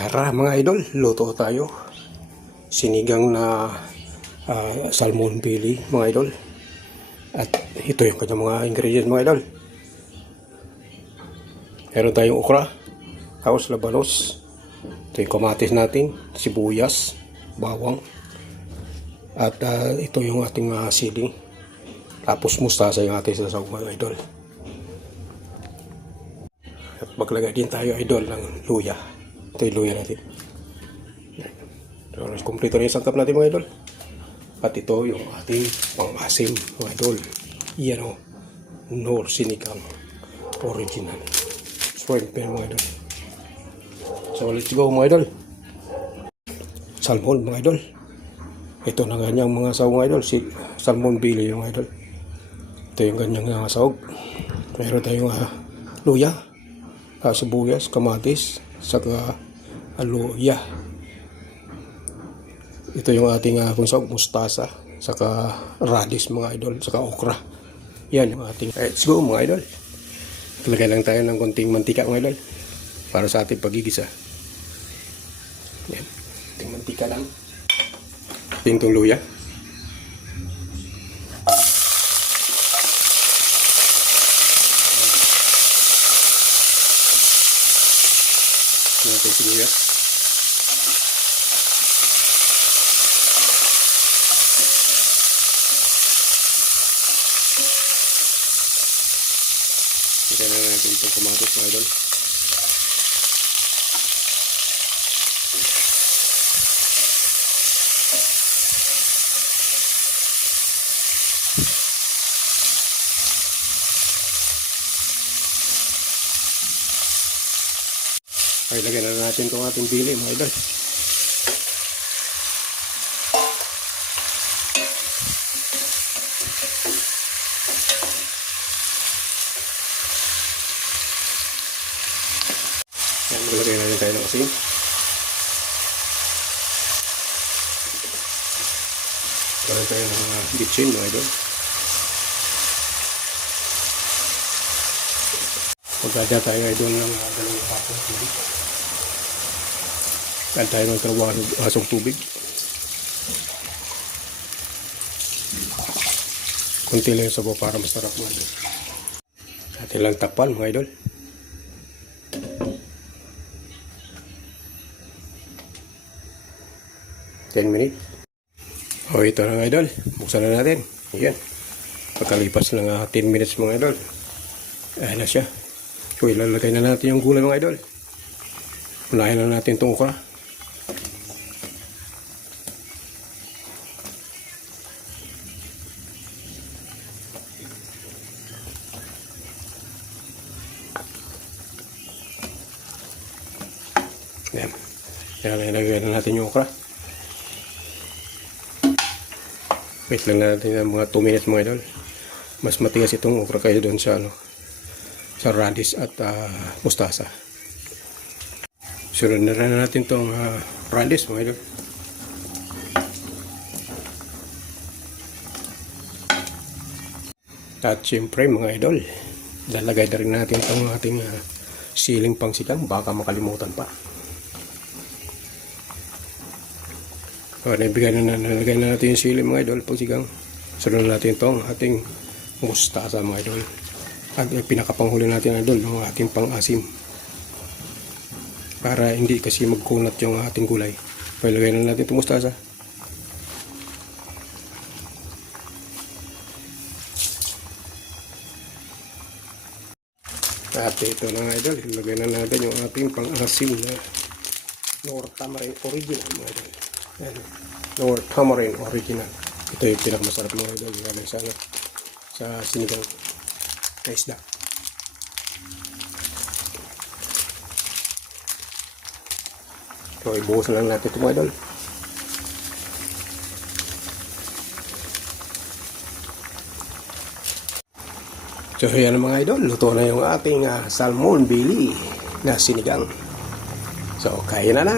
Tara mga idol, luto tayo. Sinigang na salmon belly mga idol. At ito yung kanyang mga ingredients mga idol. Meron tayong okra, kaos, labanos. Ito yung kamatis natin, sibuyas, bawang. At ito yung ating sili. Tapos mustasa yung ating sasawag mga idol. At maglagay din tayo idol ng luya. Ito yung luya natin. So, kompleto na yung sangkap natin mga idol. At ito yung ating pang-asim mga idol. Yan o. Knorr Sinigang Original. Shrimp yan mga idol. So let's go mga idol. Salmon mga idol. Ito na ganyang mga sahog mga idol. Si salmon belly mga idol. Ito yung ganyang sahog. Meron tayong luya, sibuyas, kamatis, saka luya. Ito yung ating sahog, mustasa, saka radish mga idol, saka okra. Yan yung ating. Let's go mga idol. Ilagay lang tayo ng konting mantika mga idol para sa ating pagigisa. Yan, konting mantika lang. Pintong luya. Natin sibuyas. Kita na natin itong kamatis mga idol. Ay, lagyan na natin itong ating bili mga idol. Yan, maglagay na rin tayo ng asin. Lagyan tayo ng bitchin mga idol. Pagkada tayo idol ng dalawang pasong tubig. Kaya tayo ng dalawang asong tubig. Kunti lang yung sabaw para masarap mga idol. Atin lang takpan mga idol. Ten minutes. O ito na mga idol. Buksan na natin. Ayan. Pagkalipas ng 10 minutes mga idol. Ayan na siya. So ilalagay na natin yung gulay mga idol. Unahin na natin itong okra. Ayan. Ilalagay na natin yung okra. Wait lang natin ng mga 2 minutes mga idol. Mas matigas itong okra kayo doon sa sa radish at mustasa. Sunod na rin natin itong radish mga idol. At siyempre mga idol, lalagay na rin natin itong ating siling pangsigang, baka makalimutan pa. O, nalagay na natin yung siling mga idol, pangsigang. Sunod natin itong ating mustasa mga idol. At pinakapanghuli natin idol ng ating pang-asim. Para hindi kasi magkunat yung ating gulay. Palagay na natin itong mustasa. At ito na nga idol, ilagay na natin yung ating pang-asim na Knorr Tamarind Original mga idol. Knorr Tamarind Original. Ito yung pinakamasarap mga idol. Galing sa sinigang na isda. So ibuhos lang natin ito mga idol. So yan mga idol, luto na yung ating salmon belly na sinigang. So kaya na na.